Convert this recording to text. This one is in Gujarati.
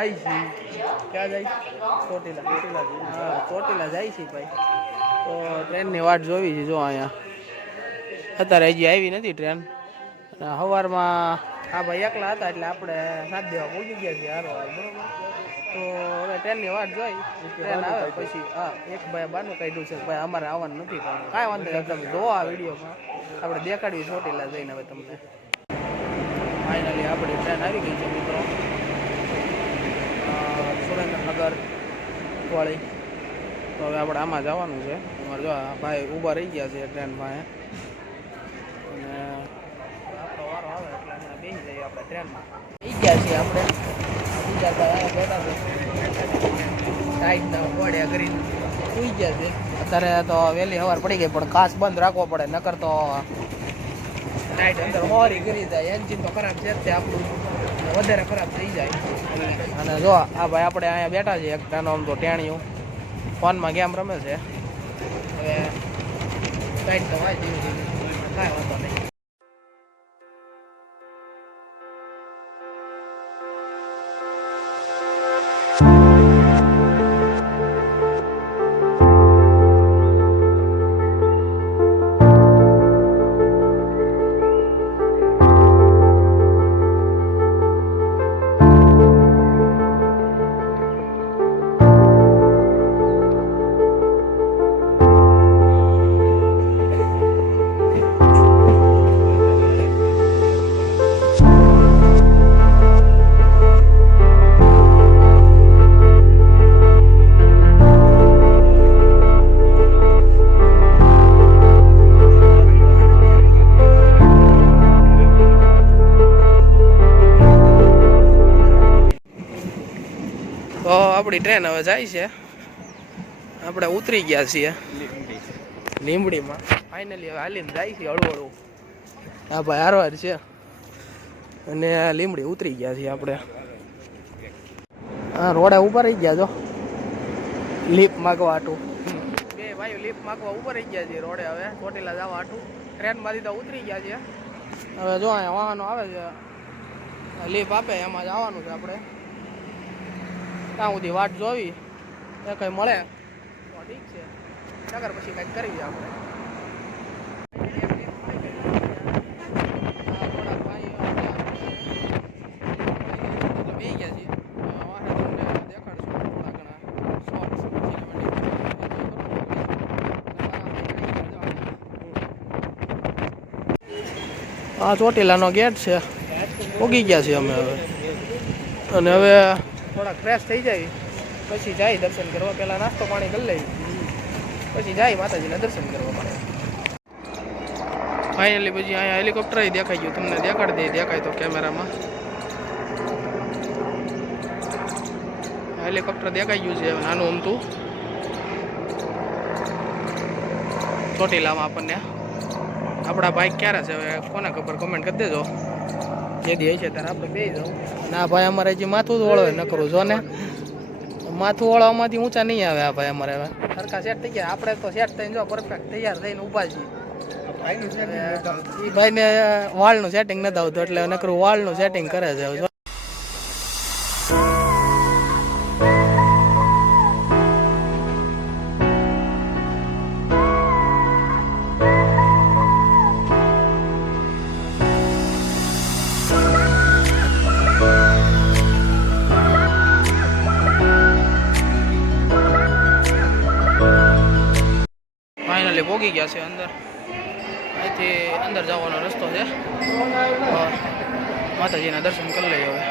જાય છે ક્યાં જાય ચોટીલા હા ચોટીલા જાય છે ભાઈ તો ટ્રેનની વાટ જોવી છે જો અહીંયા અત્યારે હજી આવી નથી ટ્રેન સવારમાં આ ભાઈ એકલા હતા એટલે આપણે સાથ દેવા પહોંચી ગયા છીએ હારો બરોબર તો હવે ટ્રેનની વાટ જોઈ ટ્રેન આવે પછી હા એક ભાઈ બાનું કાઢ્યું છે ભાઈ અમારે આવવાનું નથી પણ કાંઈ વાંધો નહીં તમે જોવો આ વિડીયોમાં આપણે દેખાડવી ચોટીલા જઈને હવે તમને ફાઇનલી આપણી ટ્રેન આવી ગઈ છે મિત્રો સુરેન્દ્રનગર વાળી તો હવે આપણે આમાં જવાનું છે અમારે જો ભાઈ ઊભા રહી ગયા છે ટ્રેન પાસે અને આપણો વારો આવે એટલે હમણાં બેસી જઈએ આપણે ટ્રેનમાં થઈ ગયા છીએ આપણે બીજા ભાઈ બેઠા છે ટાઈટના ગોળ્યા કરીને સુઈ ગયા છે અત્યારે તો વહેલી સવાર પડી ગઈ પણ કાચ બંધ રાખવો પડે નકર તો ટાઈટ અંદર હોરી કરી જાય એન્જિન તો ખરાબ છે જ આપણું વધારે ખરાબ થઈ જાય અને જો આ ભાઈ આપણે અહીંયા બેઠા છીએ એક નાનો આમ તો ટેણિયું ફોનમાં ગેમ રમે છે હવે ટાઈટ તો વાંચી કાંઈ વાંધો નહીં તો આપણી ટ્રેન હવે જાય છે આપણે ઉતરી ગયા છીએ લીંબડીમાં ફાઇનલી હવે હાલીને જાય છે હળવું હળવું હા ભાઈ હારવાર છે અને લીંબડી ઉતરી ગયા છીએ આપણે હા રોડે ઊભા રહી ગયા જો લીપ માગવા હાટું બે ભાઈઓ લીપ માગવા ઊભા રહી ગયા છે રોડે હવે ચોટીલા જવા હાટું ટ્રેનમાંથી તો ઉતરી ગયા છે હવે જો અહીંયા વાહનો આવે છે લીપ આપે એમાં જવાનું છે આપણે ત્યાં સુધી વાટ જોવી એ કંઈ મળે તો ઠીક છે નગર પછી કંઈક કરીએ આપણે બે ગયા છીએ આ ચોટીલાનો ગેટ છે ઉગી ગયા છીએ અમે હવે અને હવે થોડાક ફ્રેશ થઈ જાય પછી જાય દર્શન કરવા પહેલાં નાસ્તો પાણી કરી લઈ પછી જાય માતાજીના દર્શન કરવા પડે ફાઇનલી પછી અહીંયા હેલિકોપ્ટર દેખાઈ ગયું તમને દેખાડી દે દેખાય તો કેમેરામાં હેલિકોપ્ટર દેખાઈ ગયું છે નાનું અમતું ચોટીલામાં આપણને આપણા બાઇક ક્યારે છે હવે કોને ખબર કમેન્ટ કરી દેજો જે દી છે ત્યારે આપણે બે જાઉં ના ભાઈ અમારે હજી માથું જ વળો ન કરું જો ને માથું વળવામાંથી ઊંચા નહીં આવે આ ભાઈ અમારે હવે સરખા સેટ થઈ ગયા આપણે તો સેટ થઈને જો પરફેક્ટ તૈયાર થઈને ઊભા છીએ એ ભાઈને વાળનું સેટિંગ નથી આવતું એટલે નકરું વાળનું સેટિંગ કરે છે પોગી ગયા છે અંદર અહીંથી અંદર જવાનો રસ્તો છે માતાજીના દર્શન કરી લઈએ હવે